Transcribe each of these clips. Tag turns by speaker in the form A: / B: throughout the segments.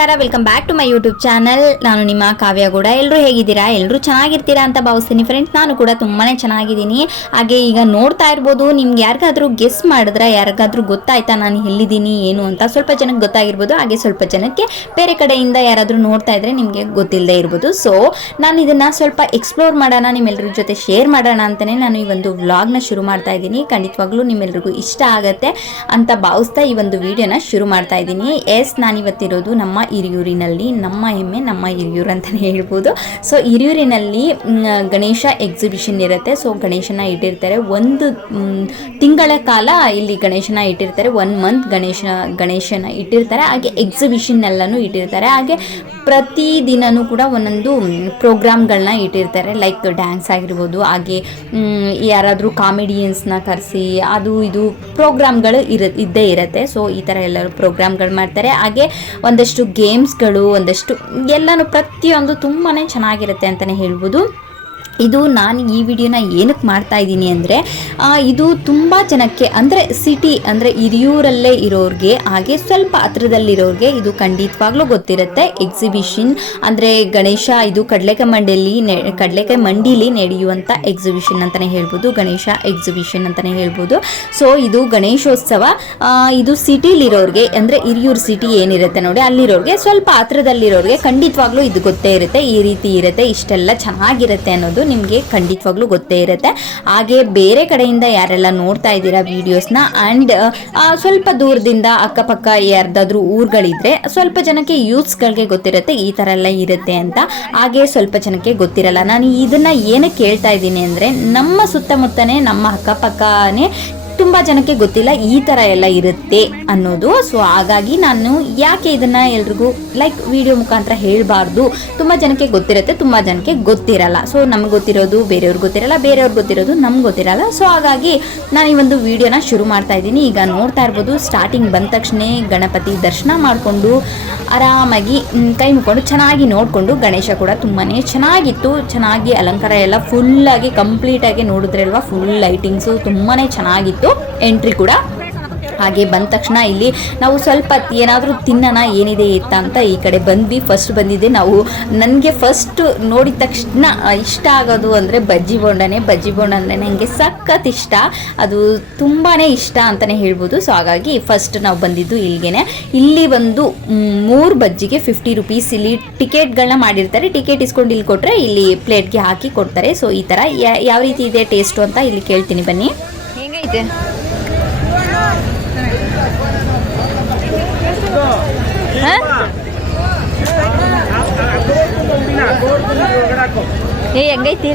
A: ನಮಸ್ಕಾರ welcome back to my YouTube channel ನಾನು ನಿಮ್ಮ ಕಾವ್ಯ ಕೂಡ ಎಲ್ಲರೂ ಹೇಗಿದ್ದೀರಾ? ಎಲ್ಲರೂ ಚೆನ್ನಾಗಿರ್ತೀರಾ ಅಂತ ಭಾವಿಸ್ತೀನಿ ಫ್ರೆಂಡ್ಸ್ ನಾನು ಕೂಡ ತುಂಬಾ ಚೆನ್ನಾಗಿದ್ದೀನಿ. ಹಾಗೆ ಈಗ ನೋಡ್ತಾ ಇರ್ಬೋದು, ನಿಮ್ಗೆ ಯಾರಿಗಾದ್ರೂ ಗೆಸ್ ಮಾಡಿದ್ರೆ, ಯಾರಿಗಾದ್ರೂ ಗೊತ್ತಾಯ್ತಾ ನಾನು ಎಲ್ಲಿದ್ದೀನಿ, ಏನು ಅಂತ ಸ್ವಲ್ಪ ಜನಕ್ಕೆ ಗೊತ್ತಾಗಿರ್ಬೋದು. ಹಾಗೆ ಸ್ವಲ್ಪ ಜನಕ್ಕೆ ಬೇರೆ ಕಡೆಯಿಂದ ಯಾರಾದರೂ ನೋಡ್ತಾ ಇದ್ರೆ ನಿಮಗೆ ಗೊತ್ತಿಲ್ಲದೆ ಇರ್ಬೋದು. ಸೊ ನಾನು ಇದನ್ನು ಸ್ವಲ್ಪ ಎಕ್ಸ್ಪ್ಲೋರ್ ಮಾಡೋಣ ನಿಮ್ಮೆಲ್ಲರ ಜೊತೆ ಶೇರ್ ಮಾಡೋಣ ಅಂತಲೇ ನಾನು ಈ ಒಂದು ವ್ಲಾಗ್ನ ಶುರು ಮಾಡ್ತಾ ಇದ್ದೀನಿ. ಖಂಡಿತವಾಗ್ಲೂ ನಿಮ್ಮೆಲ್ರಿಗೂ ಇಷ್ಟ ಆಗುತ್ತೆ ಅಂತ ಭಾವಿಸ್ತಾ ಈ ಒಂದು ವಿಡಿಯೋನ ಶುರು ಮಾಡ್ತಾ ಇದ್ದೀನಿ. ಎಸ್ ನಾನು ಇವತ್ತಿರೋದು ನಮ್ಮ ಹಿರಿಯೂರಿನಲ್ಲಿ ನಮ್ಮ ಹೆಮ್ಮೆ, ನಮ್ಮ ಹಿರಿಯೂರು ಅಂತಲೇ ಹೇಳ್ಬೋದು. ಸೊ ಹಿರಿಯೂರಿನಲ್ಲಿ ಗಣೇಶ ಎಕ್ಸಿಬಿಷನ್ ಇರುತ್ತೆ. ಸೊ ಗಣೇಶನ ಇಟ್ಟಿರ್ತಾರೆ. ಒಂದು ತಿಂಗಳ ಕಾಲ ಇಲ್ಲಿ ಗಣೇಶನ ಇಟ್ಟಿರ್ತಾರೆ. ಒನ್ ಮಂತ್ ಗಣೇಶ, ಗಣೇಶನ ಇಟ್ಟಿರ್ತಾರೆ. ಹಾಗೆ ಎಕ್ಸಿಬಿಷನ್ ಎಲ್ಲನೂ ಇಟ್ಟಿರ್ತಾರೆ. ಹಾಗೆ ಪ್ರತಿ ದಿನನೂ ಕೂಡ ಒಂದೊಂದು ಪ್ರೋಗ್ರಾಮ್ಗಳನ್ನ ಇಟ್ಟಿರ್ತಾರೆ. ಲೈಕ್ ಡ್ಯಾನ್ಸ್ ಆಗಿರ್ಬೋದು, ಹಾಗೆ ಯಾರಾದರೂ ಕಾಮಿಡಿಯನ್ಸ್ನ ಕರೆಸಿ, ಅದು ಇದು ಪ್ರೋಗ್ರಾಮ್ಗಳು ಇರ, ಇದ್ದೇ ಇರುತ್ತೆ. ಸೊ, ಈ ಥರ ಎಲ್ಲರೂ ಪ್ರೋಗ್ರಾಮ್ಗಳು ಮಾಡ್ತಾರೆ. ಹಾಗೆ ಒಂದಷ್ಟು ಗೇಮ್ಸ್ಗಳು, ಒಂದಷ್ಟು, ಎಲ್ಲನೂ ಪ್ರತಿಯೊಂದು ತುಂಬಾ ಚೆನ್ನಾಗಿರುತ್ತೆ ಅಂತಲೇ ಹೇಳ್ಬೋದು. ಇದು ನಾನು ಈ ವಿಡಿಯೋನ ಏನಕ್ಕೆ ಮಾಡ್ತಾ ಇದ್ದೀನಿ ಅಂದರೆ ಇದು ತುಂಬ ಜನಕ್ಕೆ ಅಂದರೆ ಸಿಟಿ ಅಂದರೆ ಹಿರಿಯೂರಲ್ಲೇ ಇರೋರಿಗೆ, ಹಾಗೆ ಸ್ವಲ್ಪ ಹತ್ರದಲ್ಲಿರೋರಿಗೆ ಇದು ಖಂಡಿತವಾಗ್ಲೂ ಗೊತ್ತಿರುತ್ತೆ. ಎಕ್ಸಿಬಿಷನ್ ಅಂದರೆ ಗಣೇಶ ಇದು ಕಡಲೆಕಾಯಿ ಮಂಡಿಯಲ್ಲಿ ನೆ, ಕಡಲೆಕಾಯಿ ಮಂಡಿಲಿ ನಡೆಯುವಂಥ ಎಕ್ಸಿಬಿಷನ್ ಅಂತಲೇ ಹೇಳ್ಬೋದು, ಗಣೇಶ ಎಕ್ಸಿಬಿಷನ್ ಅಂತಲೇ ಹೇಳ್ಬೋದು. ಸೊ ಇದು ಗಣೇಶೋತ್ಸವ. ಇದು ಸಿಟಿಲಿರೋರಿಗೆ ಅಂದರೆ ಹಿರಿಯೂರು ಸಿಟಿ ಏನಿರುತ್ತೆ ನೋಡಿ, ಅಲ್ಲಿರೋರಿಗೆ ಸ್ವಲ್ಪ ಹತ್ರದಲ್ಲಿರೋರಿಗೆ ಖಂಡಿತವಾಗ್ಲೂ ಇದು ಗೊತ್ತೇ ಇರುತ್ತೆ, ಈ ರೀತಿ ಇರುತ್ತೆ, ಇಷ್ಟೆಲ್ಲ ಚೆನ್ನಾಗಿರುತ್ತೆ ಅನ್ನೋದು ನಿಮಗೆ ಖಂಡಿತವಾಗ್ಲೂ ಗೊತ್ತೇ ಇರುತ್ತೆ. ಹಾಗೆ ಬೇರೆ ಕಡೆಯಿಂದ ಯಾರೆಲ್ಲ ನೋಡ್ತಾ ಇದ್ದೀರಾ ವೀಡಿಯೋಸ್ನ ಆ್ಯಂಡ್ ಸ್ವಲ್ಪ ದೂರದಿಂದ ಅಕ್ಕಪಕ್ಕ ಯಾರ್ದಾದ್ರೂ ಊರುಗಳಿದ್ರೆ ಸ್ವಲ್ಪ ಜನಕ್ಕೆ ಯೂತ್ಸ್ಗಳಿಗೆ ಗೊತ್ತಿರುತ್ತೆ ಈ ಥರ ಎಲ್ಲ ಇರುತ್ತೆ ಅಂತ. ಹಾಗೆ ಸ್ವಲ್ಪ ಜನಕ್ಕೆ ಗೊತ್ತಿರಲ್ಲ. ನಾನು ಇದನ್ನ ಏನಕ್ಕೆ ಕೇಳ್ತಾ ಇದ್ದೀನಿ ಅಂದರೆ ನಮ್ಮ ಸುತ್ತಮುತ್ತನೇ ನಮ್ಮ ಅಕ್ಕಪಕ್ಕನೇ ತುಂಬ ಜನಕ್ಕೆ ಗೊತ್ತಿಲ್ಲ ಈ ಥರ ಎಲ್ಲ ಇರುತ್ತೆ ಅನ್ನೋದು. ಸೊ ಹಾಗಾಗಿ ನಾನು ಯಾಕೆ ಇದನ್ನ ಎಲ್ರಿಗೂ ಲೈಕ್ ವಿಡಿಯೋ ಮುಖಾಂತರ ಹೇಳಬಾರ್ದು. ತುಂಬ ಜನಕ್ಕೆ ಗೊತ್ತಿರುತ್ತೆ, ತುಂಬ ಜನಕ್ಕೆ ಗೊತ್ತಿರಲ್ಲ. ಸೊ ನಮ್ಗೆ ಗೊತ್ತಿರೋದು, ಬೇರೆಯವ್ರಿಗೆ ಗೊತ್ತಿರಲ್ಲ ಬೇರೆಯವ್ರಿಗೆ ಗೊತ್ತಿರೋದು ನಮ್ಗೆ ಗೊತ್ತಿರಲ್ಲ. ಸೊ ಹಾಗಾಗಿ ನಾನು ಈ ಒಂದು ವಿಡಿಯೋನ ಶುರು ಮಾಡ್ತಾ ಇದ್ದೀನಿ. ಈಗ ನೋಡ್ತಾ ಇರ್ಬೋದು ಸ್ಟಾರ್ಟಿಂಗ್ ಬಂದ ತಕ್ಷಣ ಗಣಪತಿ ದರ್ಶನ ಮಾಡಿಕೊಂಡು ಆರಾಮಾಗಿ ಕೈ ಮುಕ್ಕೊಂಡು ಚೆನ್ನಾಗಿ ನೋಡಿಕೊಂಡು ಗಣೇಶ ಕೂಡ ತುಂಬಾ ಚೆನ್ನಾಗಿತ್ತು. ಚೆನ್ನಾಗಿ ಅಲಂಕಾರ ಎಲ್ಲ ಫುಲ್ಲಾಗಿ ಕಂಪ್ಲೀಟಾಗಿ ನೋಡಿದ್ರೆ ಅಲ್ವಾ ಫುಲ್ ಲೈಟಿಂಗ್ಸು ತುಂಬಾ ಚೆನ್ನಾಗಿತ್ತು. ಎಂಟ್ರಿ ಕೂಡ ಹಾಗೆ ಬಂದ ತಕ್ಷಣ ಇಲ್ಲಿ ನಾವು ಸ್ವಲ್ಪ ಏನಾದರೂ ತಿನ್ನೋಣ, ಏನಿದೆ ಇತ್ತ ಅಂತ ಈ ಕಡೆ ಬಂದ್ವಿ. ಫಸ್ಟ್ ಬಂದಿದ್ದೆ ನಾವು ನನಗೆ ಫಸ್ಟ್ ನೋಡಿದ ತಕ್ಷಣ ಇಷ್ಟ ಆಗೋದು ಅಂದರೆ ಬಜ್ಜಿ ಬೋಂಡನೇ. ಬಜ್ಜಿ ಬೋಂಡ ಅಂದರೆ ನನಗೆ ಸಖತ್ ಇಷ್ಟ. ಅದು ತುಂಬಾ ಇಷ್ಟ ಅಂತಲೇ ಹೇಳ್ಬೋದು. ಸೊ ಹಾಗಾಗಿ ಫಸ್ಟ್ ನಾವು ಬಂದಿದ್ದು ಇಲ್ಲಿಗೆ ಇಲ್ಲಿ ಒಂದು ಮೂರು ಬಜ್ಜಿಗೆ ಫಿಫ್ಟಿ ರುಪೀಸ್ ಇಲ್ಲಿ ಟಿಕೆಟ್ಗಳನ್ನ ಮಾಡಿರ್ತಾರೆ. ಟಿಕೆಟ್ ಇಸ್ಕೊಂಡು ಇಲ್ಲಿ ಕೊಟ್ಟರೆ ಇಲ್ಲಿ ಪ್ಲೇಟ್ಗೆ ಹಾಕಿ ಕೊಡ್ತಾರೆ. ಸೊ ಈ ಥರ ಯಾವ ರೀತಿ ಇದೆ ಟೇಸ್ಟು ಅಂತ ಇಲ್ಲಿ ಕೇಳ್ತೀನಿ ಬನ್ನಿ. ಹೆಂಗೈತೆ ಏ ಹೆಂಗೈತಿ?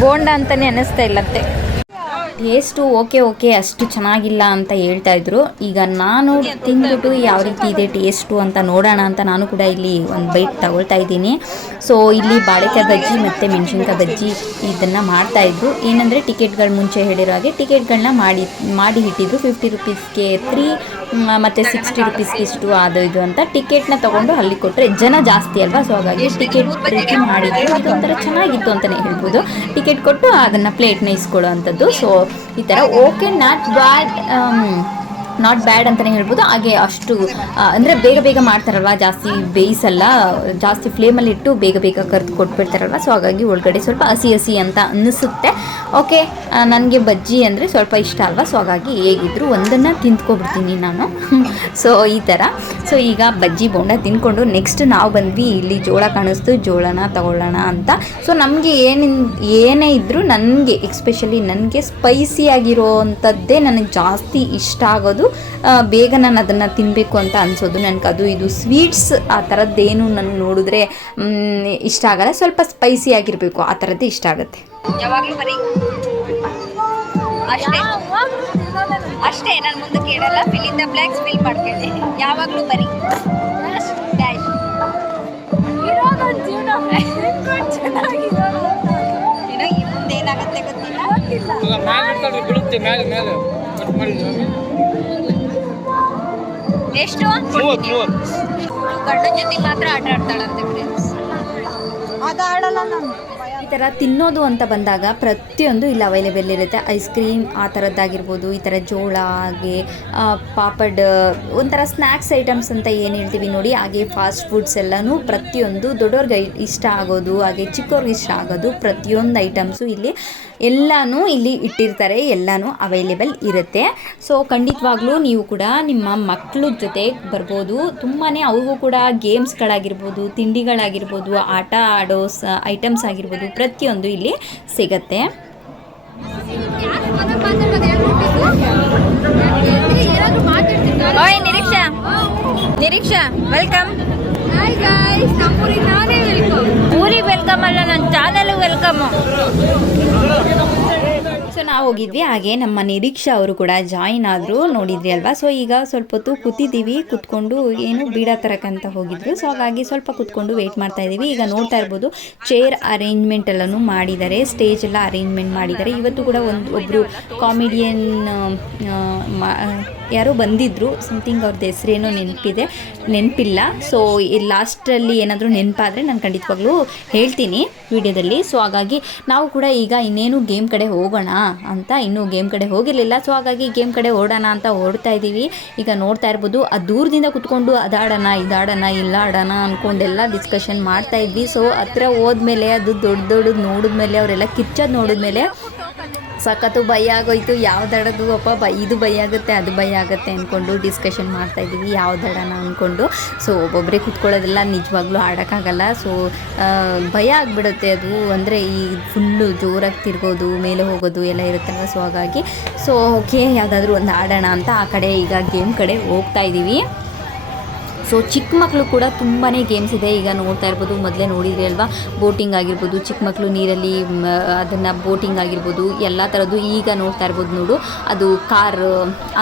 A: ಬೋಂಡ ಅಂತಾನೆ ಅನಿಸ್ತಾ ಇಲ್ಲಂತೆ. ಟೇಸ್ಟು ಓಕೆ ಓಕೆ ಅಷ್ಟು ಚೆನ್ನಾಗಿಲ್ಲ ಅಂತ ಹೇಳ್ತಾ ಇದ್ರು. ಈಗ ನಾನು ತಿಂದ್ಬಿಟ್ಟು ಯಾವ ರೀತಿ ಇದೆ ಟೇಸ್ಟು ಅಂತ ನೋಡೋಣ ಅಂತ ನಾನು ಕೂಡ ಇಲ್ಲಿ ಒಂದು ಬೈಟ್ ತಗೊಳ್ತಾ ಇದ್ದೀನಿ. ಸೊ ಇಲ್ಲಿ ಬಾಳೆಕಾಯಿ ಬಜ್ಜಿ ಮತ್ತು ಮೆಣಸಿನ್ಕಾಯಿ ಬಜ್ಜಿ ಇದನ್ನು ಮಾಡ್ತಾ ಇದ್ರು. ಏನಂದರೆ ಟಿಕೆಟ್ಗಳು ಮುಂಚೆ ಹೇಳಿರೋ ಹಾಗೆ ಟಿಕೆಟ್ಗಳನ್ನ ಮಾಡಿ ಮಾಡಿ ಇಟ್ಟಿದ್ರು. ಫಿಫ್ಟಿ ರುಪೀಸ್ಗೆ ತ್ರೀ ಮತ್ತು ಸಿಕ್ಸ್ಟಿ ರುಪೀಸ್ ಇಷ್ಟು ಅದು ಇದು ಅಂತ ಟಿಕೆಟ್ನ ತಗೊಂಡು ಅಲ್ಲಿ ಕೊಟ್ಟರೆ ಜನ ಜಾಸ್ತಿ ಅಲ್ವಾ? ಸೊ ಹಾಗಾಗಿ ಟಿಕೆಟ್ ರೀತಿ ಮಾಡಿದ್ರು ಅದೊಂಥರ ಚೆನ್ನಾಗಿತ್ತು ಅಂತಲೇ ಹೇಳ್ಬೋದು. ಟಿಕೆಟ್ ಕೊಟ್ಟು ಅದನ್ನು ಪ್ಲೇಟ್ನ ಇಸ್ಕೊಳ್ಳೋ ಅಂಥದ್ದು ಸೊ ಈ ಥರ okay not bad not bad ಅಂತಲೇ ಹೇಳ್ಬೋದು. ಹಾಗೆ ಅಷ್ಟು ಅಂದರೆ ಬೇಗ ಬೇಗ ಮಾಡ್ತಾರಲ್ವ, ಜಾಸ್ತಿ ಬೇಯಿಸಲ್ಲ ಜಾಸ್ತಿ ಫ್ಲೇಮಲ್ಲಿ ಇಟ್ಟು ಬೇಗ ಬೇಗ ಕರೆದು ಕೊಟ್ಬಿಡ್ತಾರಲ್ವ ಸೊ ಹಾಗಾಗಿ ಒಳಗಡೆ ಸ್ವಲ್ಪ ಹಸಿ ಹಸಿ ಅಂತ ಅನ್ನಿಸುತ್ತೆ. ಓಕೆ ನನಗೆ ಬಜ್ಜಿ ಅಂದರೆ ಸ್ವಲ್ಪ ಇಷ್ಟ ಅಲ್ವಾ ಸೊ ಹಾಗಾಗಿ ಹೇಗಿದ್ರು ಒಂದನ್ನು ತಿಂದ್ಕೊಬಿಡ್ತೀನಿ ನಾನು. ಸೊ ಈ ಥರ ಸೊ ಈಗ ಬಜ್ಜಿ ಬೋಂಡ ತಿಂದ್ಕೊಂಡು ನೆಕ್ಸ್ಟ್ ನಾವು ಬಂದ್ವಿ, ಇಲ್ಲಿ ಜೋಳ ಕಾಣಿಸ್ತು, ಜೋಳನ ತಗೊಳ್ಳೋಣ ಅಂತ. ಸೊ ನಮಗೆ ಏನಿನ್, ಏನೇ ಇದ್ದರೂ ನನಗೆ ಎಕ್ಸ್ಪೆಷಲಿ ನನಗೆ ಸ್ಪೈಸಿ ಆಗಿರೋ ಅಂಥದ್ದೇ ನನಗೆ ಜಾಸ್ತಿ ಇಷ್ಟ ಆಗೋದು ಬೇಗ ನಾನು ಅದನ್ನು ತಿನ್ನಬೇಕು ಅಂತ ಅನಿಸೋದು ನನಗೆ ಅದು ಇದು ಸ್ವೀಟ್ಸ್ ಆ ಥರದ್ದೇನು ನನಗೆ ನೋಡಿದ್ರೆ ಇಷ್ಟ ಆಗಲ್ಲ. ಸ್ವಲ್ಪ ಸ್ಪೈಸಿ ಆಗಿರಬೇಕು ಆ ಥರದ್ದೇ ಇಷ್ಟ ಆಗುತ್ತೆ.
B: ಯಾವಾಗಲೂ ಬರೀ ಅಷ್ಟೇ. ಅಷ್ಟೇ ನಾನು ಮುಂದೆ ಕೇಳಲ್ಲ. ಬಿಲ್ಲಿಂದ ಬ್ಲ್ಯಾಕ್ ದ ಬ್ಲ್ಯಾಕ್ಸ್ ಫಿಲ್ ಮಾಡ್ಕೊಳ್ತೀನಿ ಯಾವಾಗಲೂ ಬರೀ ಡ್ಯಾಶ್ ಏನೋ ಈ ಮುಂದೆ ಏನಾಗುತ್ತೆ ಗೊತ್ತಿಲ್ಲ? ಎಷ್ಟು ಗಂಡನ ಜೊತೆ ಮಾತ್ರ ಆಟ ಆಡ್ತಾಳಂತೆ ಫ್ರೆಂಡ್ಸ್
A: ಈ ಥರ ತಿನ್ನೋದು ಅಂತ ಬಂದಾಗ ಪ್ರತಿಯೊಂದು ಇಲ್ಲಿ ಅವೈಲೇಬಲ್ ಇರುತ್ತೆ. ಐಸ್ ಕ್ರೀಮ್ ಆ ಥರದ್ದಾಗಿರ್ಬೋದು ಈ ಥರ ಜೋಳ ಹಾಗೆ ಪಾಪಡ್ ಒಂಥರ ಸ್ನ್ಯಾಕ್ಸ್ ಐಟಮ್ಸ್ ಅಂತ ಏನು ಹೇಳ್ತೀವಿ ನೋಡಿ ಹಾಗೆ ಫಾಸ್ಟ್ ಫುಡ್ಸ್ ಎಲ್ಲನೂ ಪ್ರತಿಯೊಂದು ದೊಡ್ಡವ್ರಿಗೆ ಇಷ್ಟ ಆಗೋದು ಹಾಗೆ ಚಿಕ್ಕವ್ರಿಗೆ ಇಷ್ಟ ಆಗೋದು ಪ್ರತಿಯೊಂದು ಐಟಮ್ಸು ಇಲ್ಲಿ ಎಲ್ಲನೂ ಇಲ್ಲಿ ಇಟ್ಟಿರ್ತಾರೆ, ಎಲ್ಲನೂ ಅವೈಲೇಬಲ್ ಇರುತ್ತೆ. ಸೊ ಖಂಡಿತವಾಗ್ಲೂ ನೀವು ಕೂಡ ನಿಮ್ಮ ಮಕ್ಕಳ ಜೊತೆ ಬರ್ಬೋದು. ತುಂಬಾ ಅವ್ರಿಗೂ ಕೂಡ ಗೇಮ್ಸ್ಗಳಾಗಿರ್ಬೋದು ತಿಂಡಿಗಳಾಗಿರ್ಬೋದು, ಆಟ ಆಡೋ ಐಟಮ್ಸ್ ಆಗಿರ್ಬೋದು ಪ್ರತಿಯೊಂದು ಇಲ್ಲಿ ಸಿಗತ್ತೆ.
B: ನಿರೀಕ್ಷಾ ನಿರೀಕ್ಷಾ ವೆಲ್ಕಮ್ ಊರಿಗೆ ವೆಲ್ಕಮ್ ಅಲ್ಲ ನನ್ನ ಚಾನಲ್ ವೆಲ್ಕಮ್
A: ಸೊ ನಾವು ಹೋಗಿದ್ವಿ, ಹಾಗೆ ನಮ್ಮ ನಿರೀಕ್ಷಾ ಅವರು ಕೂಡ ಜಾಯಿನ್ ಆದರು, ನೋಡಿದ್ರಿ ಅಲ್ವಾ? ಸೊ ಈಗ ಸ್ವಲ್ಪ ಹೊತ್ತು ಕೂತಿದ್ದೀವಿ, ಕುತ್ಕೊಂಡು ಏನು ಬೀಡ ತರಕಂತ ಹೋಗಿದ್ರು. ಸೊ ಹಾಗಾಗಿ ಸ್ವಲ್ಪ ಕುತ್ಕೊಂಡು ವೇಟ್ ಮಾಡ್ತಾ ಇದ್ದೀವಿ. ಈಗ ನೋಡ್ತಾ ಇರ್ಬೋದು ಚೇರ್ ಅರೇಂಜ್ಮೆಂಟ್ ಎಲ್ಲನೂ ಮಾಡಿದ್ದಾರೆ ಸ್ಟೇಜ್ ಎಲ್ಲ ಅರೇಂಜ್ಮೆಂಟ್ ಮಾಡಿದ್ದಾರೆ. ಇವತ್ತು ಕೂಡ ಒಂದು ಒಬ್ಬರು ಕಾಮಿಡಿಯನ್ ಯಾರೋ ಬಂದಿದ್ದರು ಸಮಥಿಂಗ್ ಅವ್ರದ್ದು ಹೆಸರೇನೋ ನೆನಪಿದೆ, ನೆನಪಿಲ್ಲ. ಸೊ ಈ ಲಾಸ್ಟಲ್ಲಿ ಏನಾದರೂ ನೆನಪಾದರೆ ನಾನು ಖಂಡಿತವಾಗ್ಲೂ ಹೇಳ್ತೀನಿ ವಿಡಿಯೋದಲ್ಲಿ. ಸೊ ಹಾಗಾಗಿ ನಾವು ಕೂಡ ಈಗ ಇನ್ನೇನು ಗೇಮ್ ಕಡೆ ಹೋಗೋಣ ಅಂತ ಇನ್ನೂ ಗೇಮ್ ಕಡೆ ಹೋಗಿರಲಿಲ್ಲ. ಸೊ ಹಾಗಾಗಿ ಗೇಮ್ ಕಡೆ ಓಡೋಣ ಅಂತ ಓಡ್ತಾ ಇದ್ದೀವಿ. ಈಗ ನೋಡ್ತಾ ಇರ್ಬೋದು, ಆ ದೂರದಿಂದ ಕುತ್ಕೊಂಡು ಅದಾಡೋಣ, ಇದಾಡೋಣ, ಇಲ್ಲ ಆಡೋಣ ಅಂದ್ಕೊಂಡೆಲ್ಲ ಡಿಸ್ಕಷನ್ ಮಾಡ್ತಾ ಇದ್ವಿ. ಸೊ ಹತ್ರ ಹೋದ್ಮೇಲೆ ಅದು ದೊಡ್ಡ ದೊಡ್ಡದು ನೋಡಿದ್ಮೇಲೆ, ಅವರೆಲ್ಲ ಕಿಚ್ಚೋದು ನೋಡಿದ್ಮೇಲೆ ಸಖತ್ತು ಭಯ ಆಗೋಯ್ತು. ಯಾವ್ದಾಡೋದು ಅಪ್ಪ ಬ ಇದು ಭಯ ಆಗುತ್ತೆ, ಅದು ಭಯ ಆಗುತ್ತೆ ಅಂದ್ಕೊಂಡು ಡಿಸ್ಕಷನ್ ಮಾಡ್ತಾ ಯಾವ ದಡನ ಅಂದ್ಕೊಂಡು ಸೊ ಒಬ್ಬೊಬ್ಬರೇ ಕುತ್ಕೊಳ್ಳೋದೆಲ್ಲ ನಿಜವಾಗ್ಲೂ ಆಡೋಕ್ಕಾಗಲ್ಲ. ಸೊ ಭಯ ಆಗಿಬಿಡುತ್ತೆ ಅದು. ಅಂದರೆ ಈ ಫುಲ್ಲು ಜೋರಾಗಿ ತಿರ್ಗೋದು, ಮೇಲೆ ಹೋಗೋದು ಎಲ್ಲ ಇರುತ್ತಲ್ಲ. ಸೊ ಹಾಗಾಗಿ ಸೊ ಓಕೆ ಯಾವುದಾದ್ರೂ ಒಂದು ಆಡೋಣ ಅಂತ ಆ ಕಡೆ ಈಗ ಗೇಮ್ ಕಡೆ ಹೋಗ್ತಾ ಇದ್ದೀವಿ. ಸೊ ಚಿಕ್ಕ ಮಕ್ಕಳು ಕೂಡ ತುಂಬಾ ಗೇಮ್ಸ್ ಇದೆ. ಈಗ ನೋಡ್ತಾ ಇರ್ಬೋದು, ಮೊದಲೇ ನೋಡಿದ್ರಿ ಅಲ್ವಾ? ಬೋಟಿಂಗ್ ಆಗಿರ್ಬೋದು, ಚಿಕ್ಕ ಮಕ್ಕಳು ನೀರಲ್ಲಿ ಅದನ್ನು ಬೋಟಿಂಗ್ ಆಗಿರ್ಬೋದು, ಎಲ್ಲ ಥರದ್ದು ಈಗ ನೋಡ್ತಾ ಇರ್ಬೋದು ನೋಡು. ಅದು ಕಾರ್,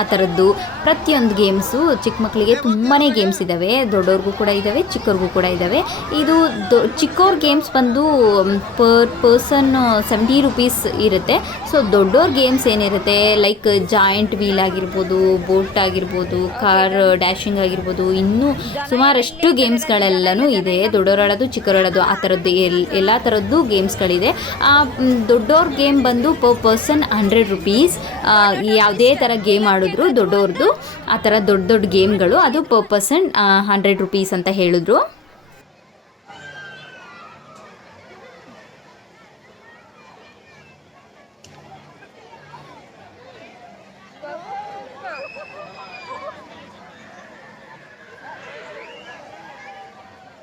A: ಆ ಥರದ್ದು ಪ್ರತಿಯೊಂದು ಗೇಮ್ಸು ಚಿಕ್ಕ ಮಕ್ಕಳಿಗೆ ತುಂಬಾ ಗೇಮ್ಸ್ ಇದ್ದಾವೆ ದೊಡ್ಡವ್ರಿಗೂ ಕೂಡ ಇದ್ದಾವೆ ಚಿಕ್ಕವ್ರಿಗೂ ಕೂಡ ಇದ್ದಾವೆ ಇದು ದೊ ಚಿಕ್ಕವ್ರ ಗೇಮ್ಸ್ ಬಂದು ಪರ್, ಪರ್ಸನ್ ಸೆವೆಂಟಿ ರುಪೀಸ್ ಇರುತ್ತೆ. ಸೊ ದೊಡ್ಡವ್ರ ಗೇಮ್ಸ್ ಏನಿರುತ್ತೆ? ಲೈಕ್ ಜಾಯಿಂಟ್ ವೀಲ್ ಆಗಿರ್ಬೋದು ಬೋಟ್ ಆಗಿರ್ಬೋದು ಕಾರ್ ಡ್ಯಾಶಿಂಗ್ ಆಗಿರ್ಬೋದು, ಇನ್ನೂ ಸುಮಾರಷ್ಟು ಗೇಮ್ಸ್ಗಳೆಲ್ಲನೂ ಇದೆ. ದೊಡ್ಡೋರಳದು ಚಿಕ್ಕರೊಳದು ಆ ಥರದ್ದು ಎಲ್, ಎಲ್ಲ ಥರದ್ದು ಗೇಮ್ಸ್ಗಳಿದೆ. ದೊಡ್ಡವ್ರ ಗೇಮ್ ಬಂದು ಪರ್ ಪರ್ಸನ್ ಹಂಡ್ರೆಡ್ ರುಪೀಸ್ ಯಾವುದೇ ಥರ ಗೇಮ್ ಆಡಿದ್ರು ದೊಡ್ಡವ್ರದ್ದು ಆ ಥರ ದೊಡ್ಡ ದೊಡ್ಡ ಗೇಮ್ಗಳು. ಅದು ಪರ್ ಪರ್ಸನ್ ಹಂಡ್ರೆಡ್ ರುಪೀಸ್ ಅಂತ ಹೇಳಿದ್ರು.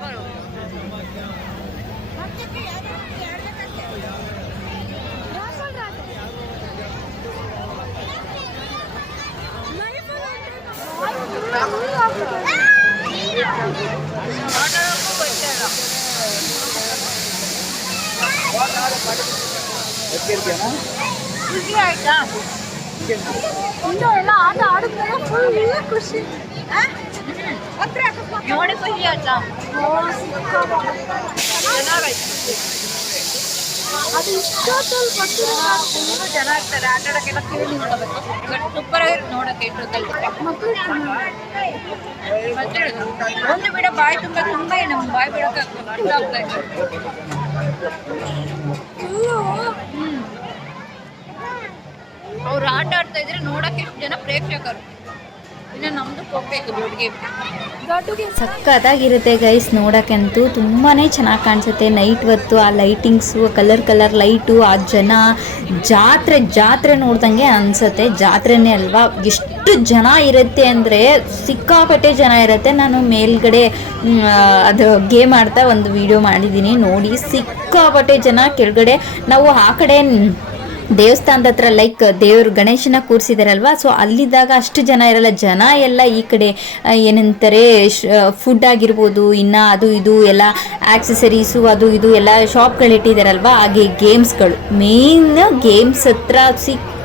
B: ಇವರೆಲ್ಲ ರೀಲ್ಸ್ ಹಾಕೋರು ಖುಷಿ ಆಯ್ತಾ ನೋಡಿ ಖುಷಿ ಆಯ್ತಾ ಇನ್ನೂ ಜನ ಆಗ್ತಾರೆ ಆಟ ಆಡಕ್ಕೆಲ್ಲ ನೋಡಬೇಕು ಸೂಪರ್ ಆಗಿ ನೋಡೋಕೆ ಇಷ್ಟೊತ್ತಲ್ಲಿ ಮತ್ತೆ ಒಂದು ಬಿಡ ಬಾಯಿ ತುಂಬ ತುಂಬ ನಮ್ಮ ಬಾಯಿ ಬಿಡಕ್ಕೆ ಅರ್ಥ ಆಗ್ತಾ ಇದೆ ಅವ್ರು ಆಟ ಆಡ್ತಾ ಇದ್ರೆ ನೋಡೋಕೆ ಎಷ್ಟು ಜನ ಪ್ರೇಕ್ಷಕರು.
A: ಸಕ್ಕತ್ತಾಗಿರುತ್ತೆ ಗೈಸ್ ನೋಡೋಕ್ಕಂತೂ ತುಂಬಾ ಚೆನ್ನಾಗಿ ಕಾಣಿಸುತ್ತೆ. ನೈಟ್ ಹೊತ್ತು ಆ ಲೈಟಿಂಗ್ಸು ಕಲರ್ ಕಲರ್ ಲೈಟು ಆ ಜನ ಜಾತ್ರೆ ಜಾತ್ರೆ ನೋಡ್ದಂಗೆ ಅನಿಸುತ್ತೆ. ಜಾತ್ರೆನೇ ಅಲ್ವಾ? ಎಷ್ಟು ಜನ ಇರುತ್ತೆ ಅಂದರೆ ಸಿಕ್ಕಾಪಟ್ಟೆ ಜನ ಇರುತ್ತೆ. ನಾನು ಮೇಲ್ಗಡೆ ಅದು ಗೇಮ್ ಆಡ್ತಾ ಒಂದು ವಿಡಿಯೋ ಮಾಡಿದ್ದೀನಿ. ನೋಡಿ, ಸಿಕ್ಕಾಪಟ್ಟೆ ಜನ ಕೆಳಗಡೆ. ನಾವು ಆ ಕಡೆ ದೇವಸ್ಥಾನದ ಹತ್ರ ಲೈಕ್ ದೇವರು ಗಣೇಶನ ಕೂರಿಸಿದಾರಲ್ವಾ? ಸೊ ಅಲ್ಲಿದ್ದಾಗ ಅಷ್ಟು ಜನ ಇರಲ್ಲ. ಜನ ಎಲ್ಲ ಈ ಕಡೆ ಏನಂತಾರೆ ಫುಡ್ ಆಗಿರ್ಬೋದು, ಇನ್ನು ಅದು ಇದು, ಎಲ್ಲ ಆಕ್ಸೆಸರೀಸು ಅದು ಇದು, ಎಲ್ಲ ಶಾಪ್ಗಳು ಇಟ್ಟಿದಾರಲ್ವಾ ಹಾಗೆ ಗೇಮ್ಸ್ಗಳು ಮೇನ್ ಗೇಮ್ಸ್ ಹತ್ರ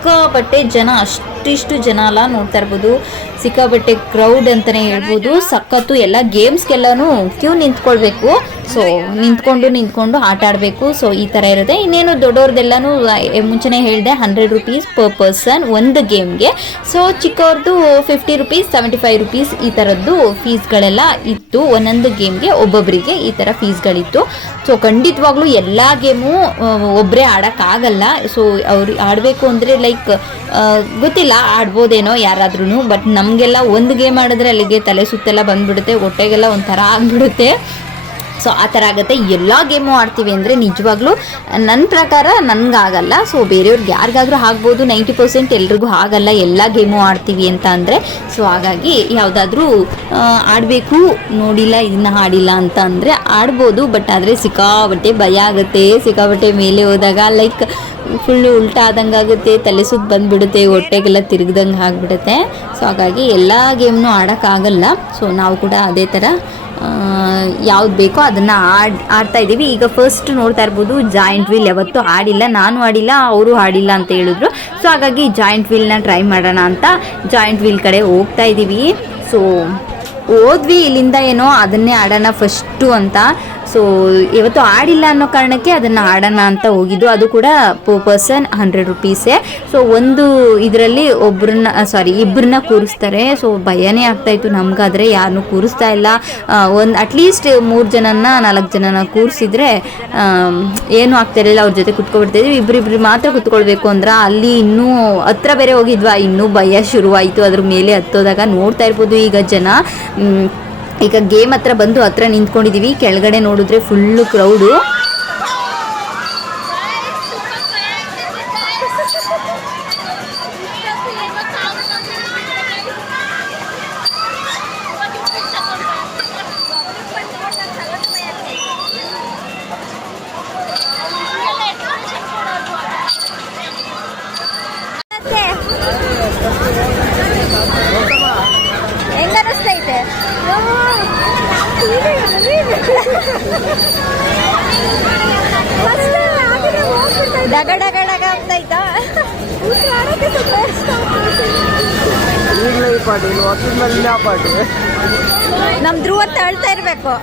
A: ಸಿಕ್ಕಾಪಟ್ಟೆ ಜನ, ಅಷ್ಟಿಷ್ಟು ಜನ ಎಲ್ಲ ನೋಡ್ತಾ ಇರ್ಬೋದು. ಸಿಕ್ಕಾಪಟ್ಟೆ ಕ್ರೌಡ್ ಅಂತಲೇ ಹೇಳ್ಬೋದು. ಸಖತ್ತು ಎಲ್ಲ ಗೇಮ್ಸ್ಗೆಲ್ಲನೂ ಕ್ಯೂ ನಿಂತ್ಕೊಳ್ಬೇಕು. ಸೊ ನಿಂತ್ಕೊಂಡು ನಿಂತ್ಕೊಂಡು ಆಟ ಆಡಬೇಕು. ಸೊ ಈ ಥರ ಇರುತ್ತೆ. ಇನ್ನೇನು ದೊಡ್ಡವ್ರದ್ದೆಲ್ಲನೂ ಮುಂಚೆನೇ ಹೇಳಿದೆ ಹಂಡ್ರೆಡ್ ರುಪೀಸ್ ಪರ್ ಪರ್ಸನ್ ಒಂದು ಗೇಮ್ಗೆ so ಚಿಕ್ಕವ್ರದ್ದು fifty rupees seventy five rupees ಈ ಥರದ್ದು ಫೀಸ್ಗಳೆಲ್ಲ ಇತ್ತು. ಒಂದೊಂದು ಗೇಮ್ಗೆ ಒಬ್ಬೊಬ್ಬರಿಗೆ ಈ ಥರ ಫೀಸ್ಗಳಿತ್ತು ಸೊ ಖಂಡಿತವಾಗ್ಲೂ ಎಲ್ಲ ಗೇಮು ಒಬ್ಬರೇ ಆಡೋಕ್ಕಾಗಲ್ಲ. ಸೊ ಅವ್ರು ಆಡಬೇಕು ಅಂದರೆ ಲೈಕ್ ಗೊತ್ತಿಲ್ಲ, ಆಡ್ಬೋದೇನೋ ಯಾರಾದ್ರೂ ಬಟ್ ನಮಗೆಲ್ಲ ಒಂದು ಗೇಮ್ ಆಡಿದ್ರೆ ಅಲ್ಲಿಗೆ ತಲೆ ಸುತ್ತೆಲ್ಲ ಬಂದ್ಬಿಡುತ್ತೆ, ಹೊಟ್ಟೆಗೆಲ್ಲ ಒಂಥರ ಆಗ್ಬಿಡುತ್ತೆ. ಸೊ ಆ ಥರ ಆಗುತ್ತೆ. ಎಲ್ಲ ಗೇಮು ಆಡ್ತೀವಿ ಅಂದರೆ ನಿಜವಾಗ್ಲೂ ನನ್ನ ಪ್ರಕಾರ ನನಗಾಗಲ್ಲ. ಸೊ ಬೇರೆಯವ್ರಿಗೆ ಯಾರಿಗಾದ್ರೂ ಆಗ್ಬೋದು, ನೈಂಟಿ ಪರ್ಸೆಂಟ್ ಎಲ್ರಿಗೂ ಆಗಲ್ಲ. ಎಲ್ಲ ಗೇಮು ಆಡ್ತೀವಿ ಅಂತ ಅಂದರೆ. ಸೊ ಹಾಗಾಗಿ ಯಾವುದಾದ್ರೂ ಆಡಬೇಕು. ನೋಡಿಲ್ಲ ಇದನ್ನ ಆಡಿಲ್ಲ ಅಂತ ಅಂದರೆ ಆಡ್ಬೋದು. ಬಟ್ ಆದರೆ ಸಿಕ್ಕಾಬಟ್ಟೆ ಭಯ ಆಗುತ್ತೆ. ಸಿಕ್ಕಾಬಟ್ಟೆ ಮೇಲೆ ಹೋದಾಗ ಲೈಕ್ ಫುಲ್ಲು ಉಲ್ಟಾ ಆದಂಗೆ ಆಗುತ್ತೆ, ತಲೆ ಸುತ್ತು ಬಂದುಬಿಡುತ್ತೆ, ಹೊಟ್ಟೆಗೆಲ್ಲ ತಿರುಗ್ದಂಗೆ ಆಗಿಬಿಡುತ್ತೆ. ಸೊ ಹಾಗಾಗಿ ಎಲ್ಲ ಗೇಮ್ನು ಆಡೋಕ್ಕಾಗಲ್ಲ ಸೊ ನಾವು ಕೂಡ ಅದೇ ಥರ ಯಾವ್ದು ಬೇಕೋ ಅದನ್ನು ಆಡ್, ಆಡ್ತಾ ಇದ್ದೀವಿ. ಈಗ ಫಸ್ಟ್ ನೋಡ್ತಾ ಇರ್ಬೋದು ಜಾಯಿಂಟ್ ವೀಲ್ ಯಾವತ್ತೂ ಆಡಿಲ್ಲ, ನಾನು ಆಡಿಲ್ಲ, ಅವರು ಆಡಿಲ್ಲ ಅಂತ ಹೇಳಿದ್ರು. ಸೊ ಹಾಗಾಗಿ ಜಾಯಿಂಟ್ ವೀಲ್ನ ಟ್ರೈ ಮಾಡೋಣ ಅಂತ ಜಾಯಿಂಟ್ ವೀಲ್ ಕಡೆ ಹೋಗ್ತಾ ಇದ್ದೀವಿ. ಸೊ ಹೋದ್ವಿ ಇಲ್ಲಿಂದ ಏನೋ ಅದನ್ನೇ ಆಡೋಣ ಫಸ್ಟು ಅಂತ. ಸೊ ಇವತ್ತು ಆಡಿಲ್ಲ ಅನ್ನೋ ಕಾರಣಕ್ಕೆ ಅದನ್ನು ಆಡೋಣ ಅಂತ ಹೋಗಿದ್ದು. ಅದು ಕೂಡ ಪರ್ ಪರ್ಸನ್ ಹಂಡ್ರೆಡ್ ರುಪೀಸೇ. ಸೊ ಒಂದು ಇದರಲ್ಲಿ ಒಬ್ಬರನ್ನ ಸಾರಿ ಇಬ್ಬರನ್ನ ಕೂರಿಸ್ತಾರೆ. ಸೊ ಭಯನೇ ಆಗ್ತಾಯಿತ್ತು ನಮಗಾದರೆ. ಯಾರನ್ನೂ ಕೂರಿಸ್ತಾ ಇಲ್ಲ. ಒಂದು ಅಟ್ಲೀಸ್ಟ್ ಮೂರು ಜನನ ನಾಲ್ಕು ಜನನ ಕೂರಿಸಿದ್ರೆ ಏನು ಆಗ್ತಿರಲಿಲ್ಲ ಅವ್ರ ಜೊತೆ ಕುತ್ಕೊಬಿಡ್ತಾಯಿದ್ವಿ ಇಬ್ಬರಿಬ್ರು ಮಾತ್ರ ಕುತ್ಕೊಳ್ಬೇಕು ಅಂದ್ರೆ ಅಲ್ಲಿ ಇನ್ನೂ ಹತ್ರ ಬೇರೆ ಹೋಗಿದ್ವಾ? ಇನ್ನೂ ಭಯ ಶುರುವಾಯಿತು. ಅದ್ರ ಮೇಲೆ ಹತ್ತೋದಾಗ ನೋಡ್ತಾ ಇರ್ಬೋದು ಈಗ ಜನ. ಈಗ ಗೇಮ್ ಹತ್ರ ಬಂದು ಹತ್ರ ನಿಂತ್ಕೊಂಡಿದೀವಿ. ಕೆಳಗಡೆ ನೋಡಿದ್ರೆ ಫುಲ್ಲು ಕ್ರೌಡು
B: ಡಗ ಡಗ ಡಗ ಆಗ್ತೈತಾ
C: ಈಗಲೇ ಈ ಪಾಟಿ ಅಳ್ತಾ ಇರಬೇಕು ಮೇಲೆ ಆ ಪಾಟಿ
B: ನಮ್ ಧ್ರುವ ತಳ್ತಾ ಇರ್ಬೇಕು.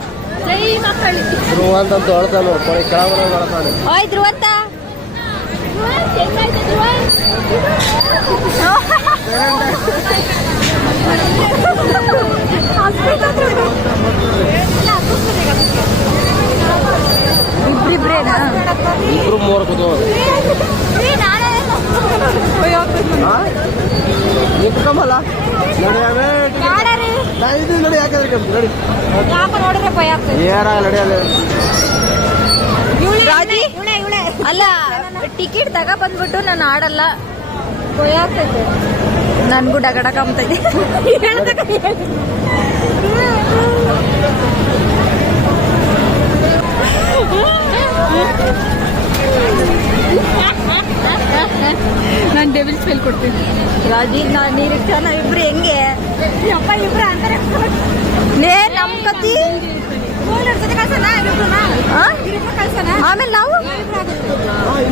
C: ಧ್ರುವ ಅಂತ ತೊಳ್ತಾನೆ ನೋಡ್ಕೊಳ್ಳಿ ಕೆಳಗಡೆ ಮಾಡ್ತಾನೆ
B: ಓಯ್ ಧ್ರುವಂತ ಇಬ್ರಿಬ್ರೇನಾ
C: ಇಬ್ರು ನಿಂತ್ಕೊಂಬಲ್ಲ? ಇದು ನಡಿ ಯಾಕಂದ್ರೆ ಕೆಂಪು ನಡಿ.
B: ಯಾಕೆ ನೋಡಿದ್ರೆ ಭಯ ಆಗ್ತದೆ.
C: ಏನಾಗ ನಡೆಯಲ್ಲ
B: ರಾಜಿ? ಅಲ್ಲ ಟಿಕೆಟ್ ತಗ ಬಂದ್ಬಿಟ್ಟು ನಾನು ಆಡಲ್ಲ. ಭಯ ಆಗ್ತೈತೆ. ನನ್ಗೂ ಡಗ ಡಗ ಅಂತೈತೆ
D: ನಾನು ಡೆವಿಲ್ ಫೇಲ್ ಕೊಡ್ತೀನಿ.
B: ರಾಜಿ ನಾ ನೀರಿಗೆ ಚೆನ್ನ ಇಬ್ರು ಹೆಂಗೆ? ಅಪ್ಪ ಇಬ್ರು ಅಂತಾರೆ. ನೇ ನಮ್ ಕತಿ? ಆಮೇಲೆ ನಾವು?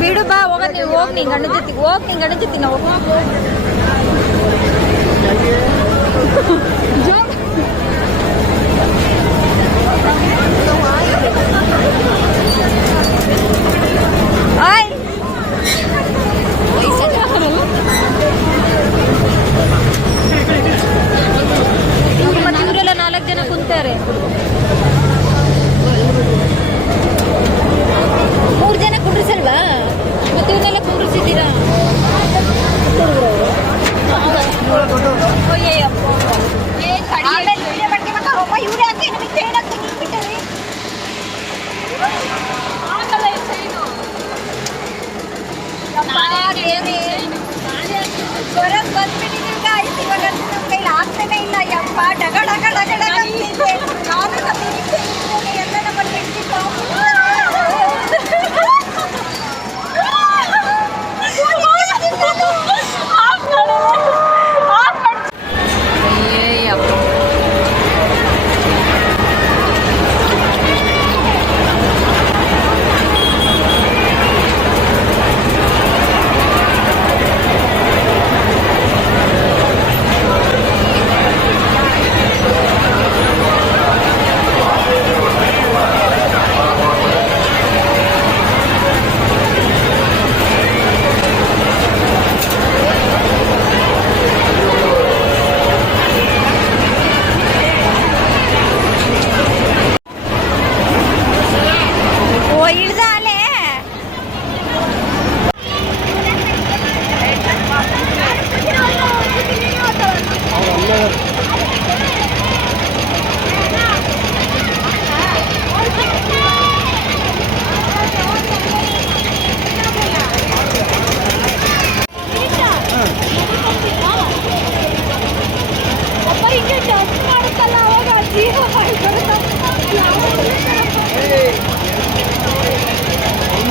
B: ಬಿಡು ಬಾ ಹೋಗ ನೀವು ಹೋಗ್ ನಿಂಗೆ ಗಂಡ ಜೊತೆ ಹೋಗ್ ನಿಂಗೆ ಗಂಡ ಜೊತೆ ನಾವು. ಆಯ್ ಇವರೆಲ್ಲ ನಾಲ್ಕು ಜನ ಕುಂತಾರೆ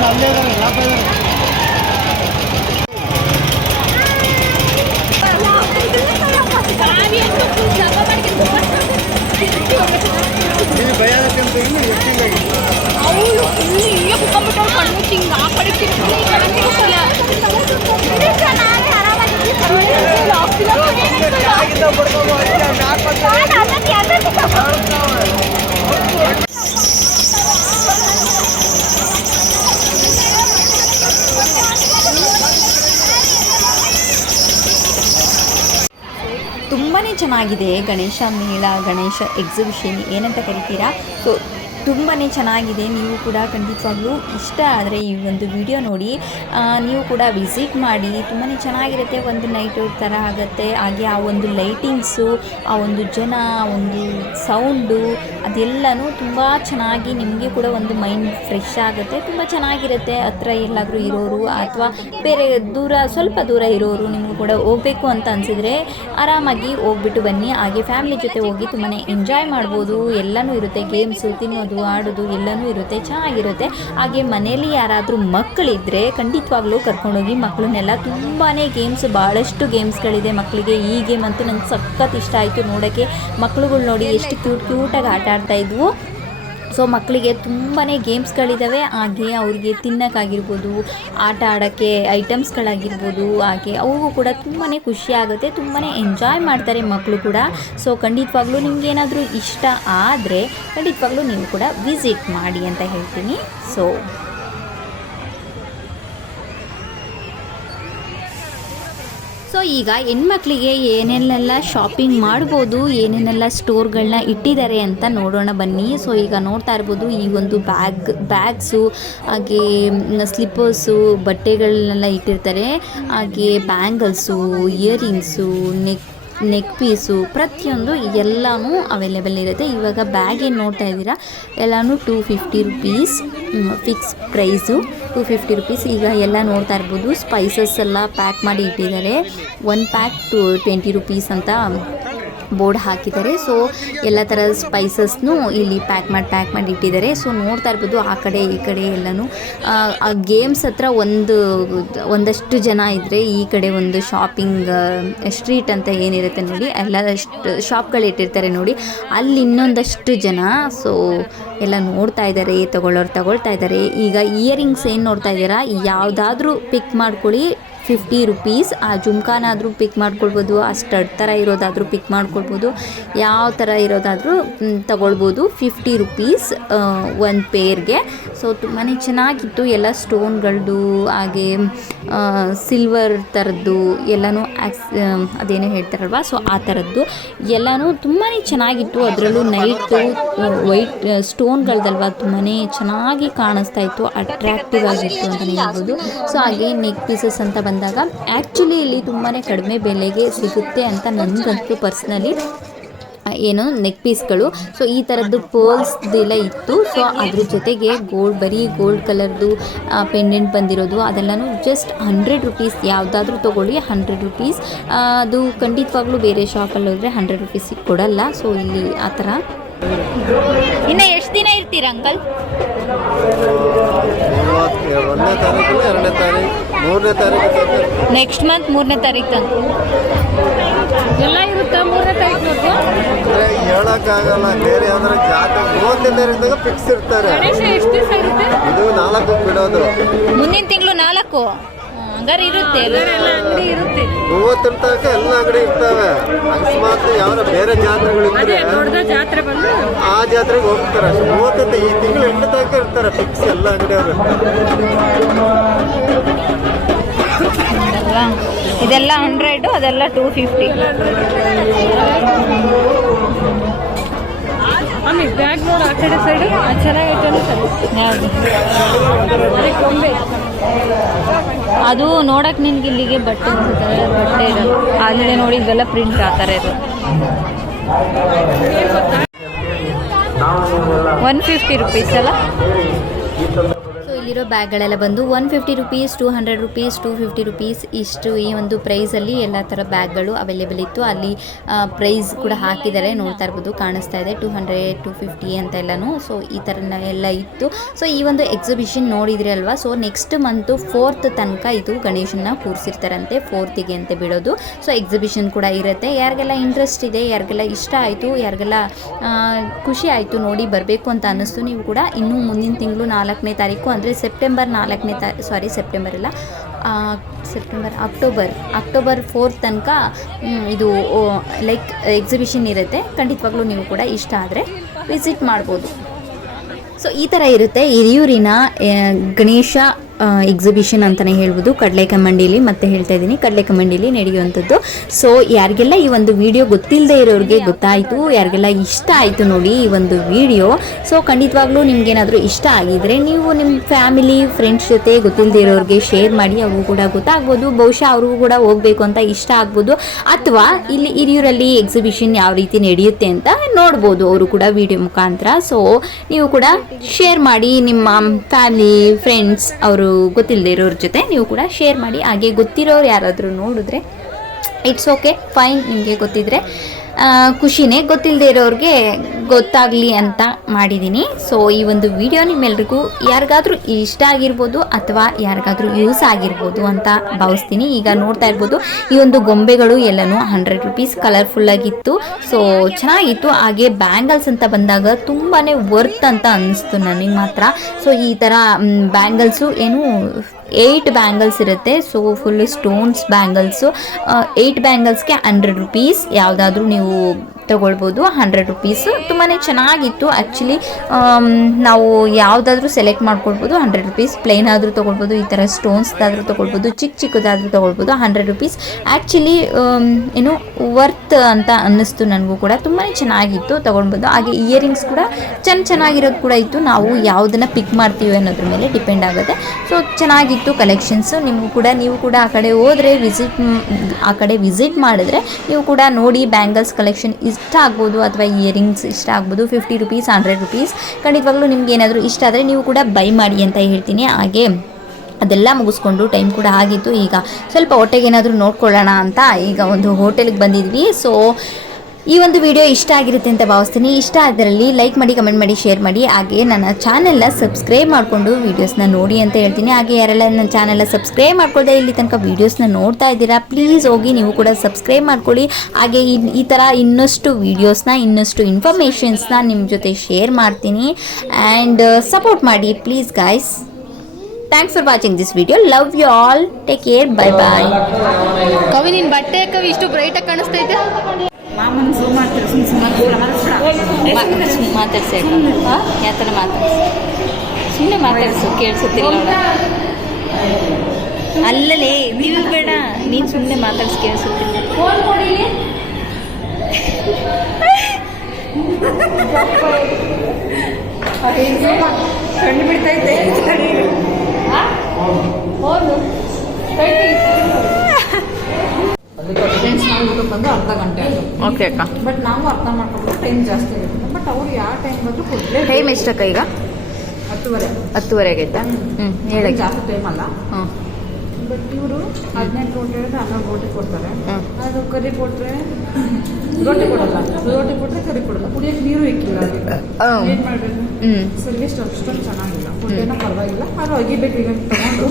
C: ಅಲ್ಲೇ ಇದ್ದಾರೆ ಲಾಭ ಇದ್ದಾರೆ ಇಲ್ಲಿ ಭಯ ಆಗತ್ತೆ ಅಂತ ಇನ್ನು ಎಷ್ಟಿಲ್ಲ
A: ತುಂಬಾ ಚೆನ್ನಾಗಿದೆ ಗಣೇಶ ಮೇಳ ಗಣೇಶ ಎಕ್ಸಿಬಿಷನ್ ಏನಂತ ಕರಿತೀರಾ? ಸೊ ತುಂಬಾ ಚೆನ್ನಾಗಿದೆ. ನೀವು ಕೂಡ ಖಂಡಿತವಾಗ್ಲೂ ಇಷ್ಟ ಆದರೆ ಈ ಒಂದು ವಿಡಿಯೋ ನೋಡಿ. ನೀವು ಕೂಡ ವಿಸಿಟ್ ಮಾಡಿ. ತುಂಬಾ ಚೆನ್ನಾಗಿರುತ್ತೆ ಒಂದು ನೈಟ್ ಥರ ಆಗುತ್ತೆ. ಹಾಗೆ ಆ ಒಂದು ಲೈಟಿಂಗ್ಸು, ಆ ಒಂದು ಜನ ಒಂದು ಸೌಂಡು, ಅದೆಲ್ಲನೂ ತುಂಬ ಚೆನ್ನಾಗಿ ನಿಮಗೆ ಕೂಡ ಒಂದು ಮೈಂಡ್ ಫ್ರೆಶ್ ಆಗುತ್ತೆ. ತುಂಬ ಚೆನ್ನಾಗಿರುತ್ತೆ. ಹತ್ರ ಎಲ್ಲಾದರೂ ಇರೋರು ಅಥವಾ ಬೇರೆ ದೂರ, ಸ್ವಲ್ಪ ದೂರ ಇರೋರು ನಿಮಗೂ ಕೂಡ ಹೋಗಬೇಕು ಅಂತ ಅನಿಸಿದ್ರೆ ಆರಾಮಾಗಿ ಹೋಗ್ಬಿಟ್ಟು ಬನ್ನಿ. ಹಾಗೆ ಫ್ಯಾಮಿಲಿ ಜೊತೆ ಹೋಗಿ ತುಂಬಾ ಎಂಜಾಯ್ ಮಾಡ್ಬೋದು. ಎಲ್ಲನೂ ಇರುತ್ತೆ, ಗೇಮ್ಸು, ತಿನ್ನೋದು. ಆಡೋದು ಎಲ್ಲನೂ ಇರುತ್ತೆ, ಚೆನ್ನಾಗಿರುತ್ತೆ. ಹಾಗೆ ಮನೇಲಿ ಯಾರಾದರೂ ಮಕ್ಕಳಿದ್ದರೆ ಖಂಡಿತವಾಗ್ಲೂ ಕರ್ಕೊಂಡೋಗಿ ಮಕ್ಕಳನ್ನೆಲ್ಲ ತುಂಬಾ ಗೇಮ್ಸ್ ಭಾಳಷ್ಟು ಗೇಮ್ಸ್ಗಳಿದೆ ಮಕ್ಕಳಿಗೆ. ಈ ಗೇಮ್ ಅಂತೂ ನಂಗೆ ಸಖತ್ ಇಷ್ಟ ಆಯಿತು ನೋಡೋಕ್ಕೆ. ಮಕ್ಕಳುಗಳು ನೋಡಿ ಎಷ್ಟು ಕ್ಯೂಟ್ ಕ್ಯೂಟಾಗಿ ಆಟ ಆಡ್ತಾ ಇದ್ವು. ಸೊ ಮಕ್ಕಳಿಗೆ ತುಂಬಾ ಗೇಮ್ಸ್ಗಳಿದ್ದಾವೆ ಹಾಗೆ ಅವ್ರಿಗೆ ತಿನ್ನೋಕ್ಕಾಗಿರ್ಬೋದು, ಆಟ ಆಡೋಕ್ಕೆ ಐಟಮ್ಸ್ಗಳಾಗಿರ್ಬೋದು ಹಾಗೆ ಅವ್ರಿಗೂ ಕೂಡ ತುಂಬಾ ಖುಷಿ ಆಗುತ್ತೆ ತುಂಬಾ ಎಂಜಾಯ್ ಮಾಡ್ತಾರೆ ಮಕ್ಕಳು ಕೂಡ. ಸೊ ಖಂಡಿತವಾಗ್ಲೂ ನಿಮ್ಗೇನಾದರೂ ಇಷ್ಟ ಆದರೆ ಖಂಡಿತವಾಗ್ಲೂ ನೀವು ಕೂಡ ವಿಸಿಟ್ ಮಾಡಿ ಅಂತ ಹೇಳ್ತೀನಿ. ಸೊ ಈಗ ಹೆಣ್ಮಕ್ಳಿಗೆ ಏನೇನೆಲ್ಲ ಶಾಪಿಂಗ್ ಮಾಡ್ಬೋದು, ಏನೇನೆಲ್ಲ ಸ್ಟೋರ್ಗಳನ್ನ ಇಟ್ಟಿದ್ದಾರೆ ಅಂತ ನೋಡೋಣ ಬನ್ನಿ. ಸೊ ಈಗ ನೋಡ್ತಾ ಇರ್ಬೋದು, ಈ ಒಂದು ಬ್ಯಾಗ್ ಬ್ಯಾಗ್ಸು ಹಾಗೆ ಸ್ಲಿಪ್ಪರ್ಸು ಬಟ್ಟೆಗಳನ್ನೆಲ್ಲ ಇಟ್ಟಿರ್ತಾರೆ. ಹಾಗೆ bangles earrings neck neck pieces ಪ್ರತಿಯೊಂದು ಎಲ್ಲನೂ ಅವೈಲೇಬಲ್ ಇರುತ್ತೆ. ಇವಾಗ ಬ್ಯಾಗ್ ಏನು ನೋಡ್ತಾ ಇದ್ದೀರಾ? ಎಲ್ಲನೂ two fifty rupees fix price two fifty rupees ಈಗ ಎಲ್ಲ ನೋಡ್ತಾ ಇರ್ಬೋದು. ಸ್ಪೈಸಸ್ ಎಲ್ಲ ಪ್ಯಾಕ್ ಮಾಡಿ ಇಟ್ಟಿದ್ದಾರೆ. One pack to twenty rupees ಅಂತ ಬೋರ್ಡ್ ಹಾಕಿದ್ದಾರೆ. ಸೊ ಎಲ್ಲ ಥರ ಸ್ಪೈಸಸ್ನು ಇಲ್ಲಿ ಪ್ಯಾಕ್ ಮಾಡಿ ಪ್ಯಾಕ್ ಮಾಡಿ ಇಟ್ಟಿದ್ದಾರೆ. ಸೊ ನೋಡ್ತಾ ಇರ್ಬೋದು ಆ ಕಡೆ ಈ ಕಡೆ ಎಲ್ಲನೂ. ಆ, ಗೇಮ್ಸ್ ಹತ್ರ ಒಂದು ಒಂದಷ್ಟು ಜನ ಇದ್ದರೆ ಈ ಕಡೆ ಒಂದು ಶಾಪಿಂಗ್ ಸ್ಟ್ರೀಟ್ ಅಂತ ಏನಿರುತ್ತೆ ನೋಡಿ ಎಲ್ಲಷ್ಟು ಶಾಪ್ಗಳು ಇಟ್ಟಿರ್ತಾರೆ ನೋಡಿ. ಅಲ್ಲಿ ಇನ್ನೊಂದಷ್ಟು ಜನ ಸೊ ಎಲ್ಲ ನೋಡ್ತಾ ಇದ್ದಾರೆ ತಗೊಳ್ಳೋರು ತಗೊಳ್ತಾ ಇದ್ದಾರೆ. ಈಗ ಇಯರಿಂಗ್ಸ್ ಏನು ನೋಡ್ತಾ ಇದ್ದೀರಾ? ಯಾವುದಾದ್ರೂ ಪಿಕ್ ಮಾಡ್ಕೊಳ್ಳಿ. Fifty rupees. ಆ ಜುಮ್ಕಾನಾದರೂ ಪಿಕ್ ಮಾಡ್ಕೊಳ್ಬೋದು, ಆ ಸ್ಟಡ್ ಥರ ಇರೋದಾದರೂ ಪಿಕ್ ಮಾಡ್ಕೊಳ್ಬೋದು, ಯಾವ ಥರ ಇರೋದಾದರೂ ತಗೊಳ್ಬೋದು. ಫಿಫ್ಟಿ ರುಪೀಸ್ ಒಂದು ಪೇರ್ಗೆ ಸೊ ತುಂಬಾ ಚೆನ್ನಾಗಿತ್ತು. ಎಲ್ಲ ಸ್ಟೋನ್ಗಳದ್ದು ಹಾಗೆ ಸಿಲ್ವರ್ ಥರದ್ದು ಎಲ್ಲನೂ ಆಕ್ಸ್ ಅದೇನೋ ಹೇಳ್ತಾರಲ್ವ? ಸೊ ಆ ಥರದ್ದು ಎಲ್ಲನೂ ತುಂಬಾ ಚೆನ್ನಾಗಿತ್ತು. ಅದರಲ್ಲೂ ನೈಟು ವೈಟ್ ಸ್ಟೋನ್ಗಳದಲ್ವ ತುಂಬಾ ಚೆನ್ನಾಗಿ ಕಾಣಿಸ್ತಾ ಇತ್ತು. ಅಟ್ರಾಕ್ಟಿವ್ ಆಗಿತ್ತು ಅಂತಲೇ ಹೇಳ್ಬೋದು. ಸೊ ಹಾಗೆ ನೆಕ್ ಪೀಸಸ್ ಅಂತ ಬಂದಾಗ ಆ್ಯಕ್ಚುಲಿ ಇಲ್ಲಿ ತುಂಬಾ ಕಡಿಮೆ ಬೆಲೆಗೆ ಸಿಗುತ್ತೆ ಅಂತ ನನಗಂತೂ ಪರ್ಸ್ನಲಿ ಏನು ನೆಕ್ ಪೀಸ್ಗಳು ಸೊ ಈ ಥರದ್ದು ಪೋಲ್ಸ್ದೆಲ್ಲ ಇತ್ತು. ಸೊ ಅದ್ರ ಜೊತೆಗೆ ಗೋಲ್ಡ್ ಬರೀ ಗೋಲ್ಡ್ ಕಲರ್ದು ಪೆಂಡೆಂಟ್ ಬಂದಿರೋದು. ಅದೆಲ್ಲನೂ ಜಸ್ಟ್ ಹಂಡ್ರೆಡ್ ರುಪೀಸ್ ಯಾವುದಾದ್ರೂ ತೊಗೊಳ್ಳಿ ಹಂಡ್ರೆಡ್ ರುಪೀಸ್ ಅದು ಖಂಡಿತವಾಗ್ಲೂ ಬೇರೆ ಶಾಪಲ್ಲಿ ಹೋದರೆ ಹಂಡ್ರೆಡ್ ರುಪೀಸಿಗೆ ಕೊಡಲ್ಲ. ಸೊ ಇಲ್ಲಿ ಆ ಥರ ಇನ್ನು ಎಷ್ಟು ದಿನ ಇರ್ತೀರ ಅಂಕಲ್
C: ಒಂದನೇ ತಾರೀಕು ಎರಡನೇ ತಾರೀಕು ಮೂರನೇ ತಾರೀಕು
A: ನೆಕ್ಸ್ಟ್ ಮಂತ್ ಮೂರನೇ ತಾರೀಕು ತನಕ.
D: ಎಲ್ಲ ಇರುತ್ತಾ ಮೂರನೇ ತಾರೀಕು
C: ಅಂದ್ರೆ ಹೇಳಕ್ಕಾಗಲ್ಲ ಬೇರೆ ಯಾವ್ದಾರ ಜಾತ ಮೂವತ್ತನೇ ತಾರೀಕಿನಾಗ ಫಿಕ್ಸ್ ಇರ್ತಾರೆ. ಇದು ನಾಲ್ಕು ಬಿಡೋದು.
A: ಮುಂದಿನ ತಿಂಗಳು ನಾಲ್ಕು. ಹಂಗಾರೆ ಇರುತ್ತೆ
D: ಎಲ್ಲ ಅಂಗಡಿ ಇರುತ್ತೆ.
C: ಮೂವತ್ತರ ತನಕ ಎಲ್ಲ ಅಂಗಡಿ ಇರ್ತವೆ. ಅಕಸ್ಮಾತ್ ಯಾವ ಬೇರೆ ಜಾತ್ರೆಗಳು
D: ಅದೇ
C: ಇದ್ರೆ
D: ದೊಡ್ಡ ಜಾತ್ರೆ ಬಂದು
C: ಆ ಜಾತ್ರೆಗೆ ಹೋಗ್ತಾರೆ. ಅಷ್ಟೇ ಮೂವತ್ತನೇ ಈ ತಿಂಗಳು ಎಂಟು ತನಕ ಇರ್ತಾರೆ ಫಿಕ್ಸ್ ಎಲ್ಲ ಅಂಗಡಿ ಅವರು
A: ಅಲ್ವಾ? ಇದೆಲ್ಲ ಹಂಡ್ರೆಡು ಅದೆಲ್ಲ ಟೂ ಫಿಫ್ಟಿ
D: ಆಮೇಲೆ ಬ್ಯಾಗ್ ನೋಡು ಆ ಕಡೆ ಸೈಡು ಚೆನ್ನಾಗೈತೆ ಅನ್ಸಲ್ಲ
A: ಯಾವುದು
D: ಕೊಂಬೆ.
A: ಅದು ನೋಡಕ್ ನಿನ್ಗೆ ಇಲ್ಲಿಗೆ ಬಟ್ಟೆ ಬಟ್ಟೆ ಇರಲ್ಲ ಅಲ್ಲೇ ನೋಡಿ ಇದೆಲ್ಲ ಪ್ರಿಂಟ್ ಆ ಥರ ಇದು ಒನ್ ಫಿಫ್ಟಿ ರುಪೀಸ್ ಅಲ್ಲ? ಆಗಿರೋ ಬ್ಯಾಗ್ಗಳೆಲ್ಲ ಬಂದು one fifty rupees, two hundred rupees, two fifty rupees ಇಷ್ಟು ಈ ಒಂದು ಪ್ರೈಸಲ್ಲಿ ಎಲ್ಲ ಥರ ಬ್ಯಾಗ್ಗಳು ಅವೈಲೇಬಲ್ ಇತ್ತು. ಅಲ್ಲಿ ಪ್ರೈಸ್ ಕೂಡ ಹಾಕಿದ್ದಾರೆ. ನೋಡ್ತಾ ಇರ್ಬೋದು, ಕಾಣಿಸ್ತಾ ಇದೆ. ಟೂ ಹಂಡ್ರೆಡ್, ಟೂ ಫಿಫ್ಟಿ ಅಂತ ಎಲ್ಲನೂ. ಸೊ ಈ ಥರ ಎಲ್ಲ ಇತ್ತು. ಸೊ ಈ ಒಂದು ಎಕ್ಸಿಬಿಷನ್ ನೋಡಿದ್ರಿ ಅಲ್ವಾ? ಸೊ ನೆಕ್ಸ್ಟ್ ಮಂತು ಫೋರ್ತ್ ತನಕ ಇದು ಗಣೇಶನ ಕೂರಿಸಿರ್ತಾರಂತೆ ಫೋರ್ತಿಗೆ ಅಂತ ಬಿಡೋದು. ಸೊ ಎಕ್ಸಿಬಿಷನ್ ಕೂಡ ಇರುತ್ತೆ. ಯಾರಿಗೆಲ್ಲ ಇಂಟ್ರೆಸ್ಟ್ ಇದೆ, ಯಾರಿಗೆಲ್ಲ ಇಷ್ಟ ಆಯಿತು, ಯಾರಿಗೆಲ್ಲ ಖುಷಿ ಆಯಿತು ನೋಡಿ ಬರಬೇಕು ಅಂತ ಅನ್ನಿಸ್ತು. ನೀವು ಕೂಡ ಇನ್ನೂ ಮುಂದಿನ ತಿಂಗಳು ನಾಲ್ಕನೇ ತಾರೀಕು, ಅಂದರೆ ಸೆಪ್ಟೆಂಬರ್ ನಾಲ್ಕನೇ ತಾ ಸಾರಿ ಸೆಪ್ಟೆಂಬರ್ ಇಲ್ಲ ಸೆಪ್ಟೆಂಬರ್ ಅಕ್ಟೋಬರ್ ಅಕ್ಟೋಬರ್ ಫೋರ್ತ್ ತನಕ ಇದು ಲೈಕ್ ಎಕ್ಸಿಬಿಷನ್ ಇರುತ್ತೆ. ಖಂಡಿತವಾಗ್ಲೂ ನೀವು ಕೂಡ ಇಷ್ಟ ಆದರೆ ವಿಸಿಟ್ ಮಾಡ್ಬೋದು. ಸೊ ಈ ಥರ ಇರುತ್ತೆ. ಹಿರಿಯೂರಿನ ಗಣೇಶ ಎಕ್ಸಿಬಿಷನ್ ಅಂತಲೇ ಹೇಳ್ಬೋದು. ಕಡಲೆಕಮ್ಮಂಡಿಲಿ ಮತ್ತೆ ಹೇಳ್ತಾ ಇದ್ದೀನಿ. ಕಡಲೆಕಮ್ಮಂಡಿಲಿ ನಡೆಯುವಂಥದ್ದು. ಸೊ ಯಾರಿಗೆಲ್ಲ ಈ ಒಂದು ವಿಡಿಯೋ ಗೊತ್ತಿಲ್ಲದೆ ಇರೋರಿಗೆ ಗೊತ್ತಾಯಿತು, ಯಾರಿಗೆಲ್ಲ ಇಷ್ಟ ಆಯಿತು ನೋಡಿ ಈ ಒಂದು ವಿಡಿಯೋ ಸೊ ಖಂಡಿತವಾಗ್ಲೂ ನಿಮ್ಗೇನಾದರೂ ಇಷ್ಟ ಆಗಿದ್ರೆ ನೀವು ನಿಮ್ಮ ಫ್ಯಾಮಿಲಿ ಫ್ರೆಂಡ್ಸ್ ಜೊತೆ ಗೊತ್ತಿಲ್ಲದೆ ಇರೋರಿಗೆ ಶೇರ್ ಮಾಡಿ, ಅವ್ರಿಗೂ ಕೂಡ ಗೊತ್ತಾಗ್ಬೋದು. ಬಹುಶಃ ಅವ್ರಿಗೂ ಕೂಡ ಹೋಗಬೇಕು ಅಂತ ಇಷ್ಟ ಆಗ್ಬೋದು. ಅಥವಾ ಇಲ್ಲಿ ಹಿರಿಯೂರಲ್ಲಿ ಎಕ್ಸಿಬಿಷನ್ ಯಾವ ರೀತಿ ನಡೆಯುತ್ತೆ ಅಂತ ನೋಡ್ಬೋದು. ಅವರು ಕೂಡ ವಿಡಿಯೋ ಮುಖಾಂತರ. ಸೊ ನೀವು ಕೂಡ ಶೇರ್ ಮಾಡಿ ನಿಮ್ಮ ಫ್ಯಾಮಿಲಿ ಫ್ರೆಂಡ್ಸ್ ಅವರು ಗೊತ್ತಿಲ್ಲದೆ ಇರೋರ ಜೊತೆ ನೀವು ಕೂಡ ಶೇರ್ ಮಾಡಿ. ಹಾಗೆ ಗೊತ್ತಿರೋರು ಯಾರಾದರೂ ನೋಡಿದ್ರೆ ಇಟ್ಸ್ ಓಕೆ ಫೈನ್ ನಿಮಗೆ ಗೊತ್ತಿದ್ರೆ. ಖುಷಿನೇ ಗೊತ್ತಿಲ್ಲದೆ ಇರೋರಿಗೆ ಗೊತ್ತಾಗಲಿ ಅಂತ ಮಾಡಿದ್ದೀನಿ ಸೊ ಈ ಒಂದು ವಿಡಿಯೋ ನಿಮ್ಮೆಲ್ರಿಗೂ ಯಾರಿಗಾದರೂ ಇಷ್ಟ ಆಗಿರ್ಬೋದು ಅಥವಾ ಯಾರಿಗಾದರೂ ಯೂಸ್ ಆಗಿರ್ಬೋದು ಅಂತ ಭಾವಿಸ್ತೀನಿ. ಈಗ ನೋಡ್ತಾ ಇರ್ಬೋದು, ಈ ಒಂದು ಗೊಂಬೆಗಳು ಎಲ್ಲನೂ ಹಂಡ್ರೆಡ್ ರುಪೀಸ್ ಕಲರ್ಫುಲ್ಲಾಗಿತ್ತು ಸೊ ಚೆನ್ನಾಗಿತ್ತು. ಹಾಗೆ ಬ್ಯಾಂಗಲ್ಸ್ ಅಂತ ಬಂದಾಗ ತುಂಬಾ ವರ್ತ್ ಅಂತ ಅನ್ನಿಸ್ತು ನನಗೆ ಮಾತ್ರ. ಸೊ ಈ ಥರ ಬ್ಯಾಂಗಲ್ಸು ಏನು ಏಯ್ಟ್ ಬ್ಯಾಂಗಲ್ಸ್ ಇರುತ್ತೆ. So full stones bangles eight ಬ್ಯಾಂಗಲ್ಸ್ಗೆ hundred rupees ಯಾವುದಾದ್ರೂ ನೀವು ತಗೊಳ್ಬೋದು ಹಂಡ್ರೆಡ್ ರುಪೀಸು ತುಂಬಾ ಚೆನ್ನಾಗಿತ್ತು. ಆ್ಯಕ್ಚುಲಿ ನಾವು ಯಾವುದಾದ್ರೂ ಸೆಲೆಕ್ಟ್ ಮಾಡ್ಕೊಳ್ಬೋದು ಹಂಡ್ರೆಡ್ ರುಪೀಸ್ ಪ್ಲೇನ್ ಆದರೂ ತೊಗೊಳ್ಬೋದು, ಈ ಥರ ಸ್ಟೋನ್ಸ್ದಾದರೂ ತೊಗೊಳ್ಬೋದು ಚಿಕ್ಕ ಚಿಕ್ಕದಾದರೂ ತೊಗೊಳ್ಬೋದು ಹಂಡ್ರೆಡ್ ರುಪೀಸ್ ಆ್ಯಕ್ಚುಲಿ ಏನು ವರ್ತ್ ಅಂತ ಅನ್ನಿಸ್ತು ನನಗೂ ಕೂಡ. ತುಂಬಾ ಚೆನ್ನಾಗಿತ್ತು ತೊಗೊಳ್ಬೋದು. ಹಾಗೆ ಇಯರಿಂಗ್ಸ್ ಕೂಡ ಚೆನ್ನ ಚೆನ್ನಾಗಿರೋದು ಕೂಡ ಇತ್ತು. ನಾವು ಯಾವುದನ್ನು ಪಿಕ್ ಮಾಡ್ತೀವಿ ಅನ್ನೋದ್ರ ಮೇಲೆ ಡಿಪೆಂಡ್ ಆಗುತ್ತೆ. ಸೊ ಚೆನ್ನಾಗಿತ್ತು ಕಲೆಕ್ಷನ್ಸು ನಿಮಗೂ ಕೂಡ, ನೀವು ಕೂಡ ಆ ಕಡೆ ಹೋದರೆ ವಿಸಿಟ್ ಆ ಕಡೆ ವಿಸಿಟ್ ಮಾಡಿದ್ರೆ ನೀವು ಕೂಡ ನೋಡಿ ಬ್ಯಾಂಗಲ್ಸ್ ಕಲೆಕ್ಷನ್ ಇಷ್ಟ ಆಗ್ಬೋದು ಅಥವಾ ಇಯರಿಂಗ್ಸ್ ಇಷ್ಟ ಆಗ್ಬೋದು ಫಿಫ್ಟಿ ರುಪೀಸ್ ಹಂಡ್ರೆಡ್ ರುಪೀಸ್ ಖಂಡಿತವಾಗ್ಲೂ ನಿಮ್ಗೆ ಏನಾದರೂ ಇಷ್ಟ ಆದರೆ ನೀವು ಕೂಡ ಬೈ ಮಾಡಿ ಅಂತ ಹೇಳ್ತೀನಿ. ಹಾಗೆ ಅದೆಲ್ಲ ಮುಗಿಸ್ಕೊಂಡು ಟೈಮ್ ಕೂಡ ಆಗಿತ್ತು. ಈಗ ಸ್ವಲ್ಪ ಹೊಟ್ಟೆಗೆ ಏನಾದರೂ ನೋಡ್ಕೊಳ್ಳೋಣ ಅಂತ ಈಗ ಒಂದು ಹೋಟೆಲ್ಗೆ ಬಂದಿದ್ವಿ. ಸೊ ಈ ಒಂದು ವಿಡಿಯೋ ಇಷ್ಟ ಆಗಿರುತ್ತೆ ಅಂತ ಭಾವಿಸ್ತೀನಿ. ಇಷ್ಟ ಅದರಲ್ಲಿ ಲೈಕ್ ಮಾಡಿ ಕಮೆಂಟ್ ಮಾಡಿ ಶೇರ್ ಮಾಡಿ. ಹಾಗೆ ನನ್ನ ಚಾನೆಲ್ನ ಸಬ್ಸ್ಕ್ರೈಬ್ ಮಾಡಿಕೊಂಡು ವೀಡಿಯೋಸ್ನ ನೋಡಿ ಅಂತ ಹೇಳ್ತೀನಿ. ಹಾಗೆ ಯಾರೆಲ್ಲ ನನ್ನ ಚಾನೆಲ್ನ ಸಬ್ಸ್ಕ್ರೈಬ್ ಮಾಡ್ಕೊಳ್ತಾ ಇಲ್ಲಿ ತನಕ ವೀಡಿಯೋಸ್ನ ನೋಡ್ತಾ ಇದ್ದೀರಾ ಪ್ಲೀಸ್ ಹೋಗಿ ನೀವು ಕೂಡ ಸಬ್ಸ್ಕ್ರೈಬ್ ಮಾಡ್ಕೊಳ್ಳಿ. ಹಾಗೆ ಈ- ಥರ ಇನ್ನಷ್ಟು ವೀಡಿಯೋಸ್ನ ಇನ್ನಷ್ಟು ಇನ್ಫಾರ್ಮೇಷನ್ಸ್ನ ನಿಮ್ಮ ಜೊತೆ ಶೇರ್ ಮಾಡ್ತೀನಿ. ಆ್ಯಂಡ್ ಸಪೋರ್ಟ್ ಮಾಡಿ please guys thanks for watching this video love you all take care bye bye
D: Kavi, ನಿನ್ ಬಟ್ಟೆ ಕವಿ ಇಷ್ಟು ಬ್ರೈಟ್ ಆಗಿ ಕಾಣಿಸ್ತೈತೆ
A: ಮಾಮನ್ ಝೂಮ್ ಮಾಡ್ತಾರೆ? ಸುಮ್ಮನೆ ಮಾತಾಡ್ಸಿ ಯಾವ ಥರ ಮಾತಾಡ್ಸಿ? ಸುಮ್ಮನೆ ಮಾತಾಡ್ಸು ಕೇಳಿಸುತ್ತಿಲ್ಲ ಅಲ್ಲಲೇ ನೀವು ಬೇಡ. ನೀನು ಸುಮ್ಮನೆ ಮಾತಾಡ್ಸಿ ಕೇಳಿಸುತ್ತಿಲ್ಲ
D: ಕಣ್ಣು ಬಿಡ್ತೈತೆ
E: ಫ್ರೆಂಡ್ಸ್ ನಾವು ಬಂದು ಅರ್ಧ ಗಂಟೆ ಆಯಿತು.
A: ಓಕೆ ಅಕ್ಕ.
E: ಬಟ್ ನಾವು ಅರ್ಥ ಮಾಡ್ಕೊಂಡು ಟೈಮ್ ಜಾಸ್ತಿ ಆಗುತ್ತೆ. ಬಟ್ ಅವ್ರು ಯಾವ ಟೈಮ್ ಬಂದರೂ ಕೊಡಲೇ
A: ಟೈಮ್ ಎಷ್ಟಕ್ಕ ಈಗ?
E: ಹತ್ತುವರೆ.
A: ಹತ್ತುವರೆಗೆ ಆಯ್ತಾ? ಹ್ಞೂ ಹೇಳಿ.
E: ಜಾಸ್ತಿ ಟೈಮ್ ಅಲ್ಲ.
A: ಹ್ಞೂ
E: ಬಟ್ ಇವರು ಹದಿನೆಂಟು ರೋಟಿ ಹೇಳಿದ್ರೆ ಹನ್ನೊಂದು ರೋಟಿ ಕೊಡ್ತಾರೆ. ಅದು ಕರಿ ಕೊಟ್ಟರೆ ರೋಟಿ ಕೊಡಲ್ಲ. ರೋಟಿ ಕೊಟ್ಟರೆ ಕರಿ ಕೊಡಲ್ಲ. ಕುಡಿಯೋಕೆ ನೀರು ಇಕ್ಕಿಲ್ಲ. ಏನು ಮಾಡಬೇಕು?
A: ಹ್ಞೂ
E: ಸರ್ವಿಸ್ ಅಷ್ಟೊಂದು ಚೆನ್ನಾಗಿಲ್ಲ. ಫುಡ್ ಪರವಾಗಿಲ್ಲ. ಅದು ಅಗಿಬೇಕು ಈಗ ತಗೊಂಡು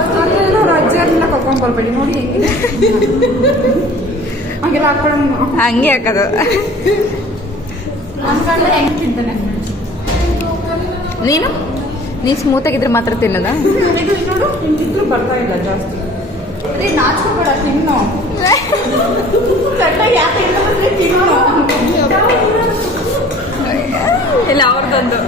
E: ಅವ್ರ ಅಜ್ಜಿಯವ್ರನ್ನ ಕರ್ಕೊಂಡ್ ಬರ್ಬೇಡಿ. ನೋಡಿ ಹೆಂಗೆ. ಹಂಗೆಲ್ಲ ಹಾಕೊಂಡು
A: ಹಂಗೆ ಹಾಕೋದು.
E: ಅನ್ಕೊಂಡ್ರೆ ಹೆಂಗೆ ತಿಂತಾನೆ?
A: ನೀನು? ನೀನು ಸ್ಮೂತಾಗಿದ್ರೆ ಮಾತ್ರ ತಿನ್ನೋದ
E: ನೋಡು ನಿನ್ ಬರ್ತಾ ಇಲ್ಲ ಜಾಸ್ತಿ. ಅದೇ ನಾಚ್ಕೋಬೇಡ ತಿನ್ನು. ಕಟ್ಟಾಗಿ ಯಾಕೆ ಇಲ್ಲ ಅಂದ್ರೆ ತಿನ್ನು.
A: ಇಲ್ಲ ಅವ್ರದ್ದೊಂದು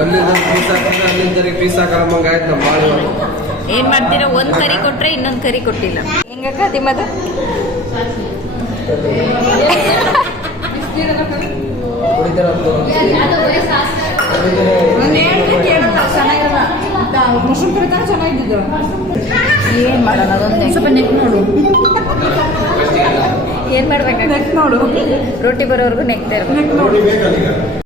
C: ಅಲ್ಲಿಂದ ಪೀಸ್ ಹಾಕಿದ್ರೆ ಅಲ್ಲಿಂದ ಪೀಸ್ ಹಾಕಲ್ಲ ಆಯ್ತು ನಮ್ಮ ಬಾಳೆ
A: ಏನ್ ಮಾಡ್ತೀರಾ ಒಂದ್ ಕರಿ ಕೊಟ್ರೆ ಇನ್ನೊಂದ್ ಕರಿ ಕೊಟ್ಟಿಲ್ಲ ಹೆಂಗಕ್ಕ ತಿಮ್ಮದು ಏನ್ ಮಾಡೋಣ ಅದೊಂದು
E: ಸ್ವಲ್ಪ ನೆಕ್ ನೋಡು.
A: ಏನು ಮಾಡ್ಬೇಕು?
E: ನೆಕ್ ನೋಡು.
A: ರೊಟ್ಟಿ ಬರೋವರೆಗೂ ನೆಕ್ತಾ ಇರ್ಬೇಕು.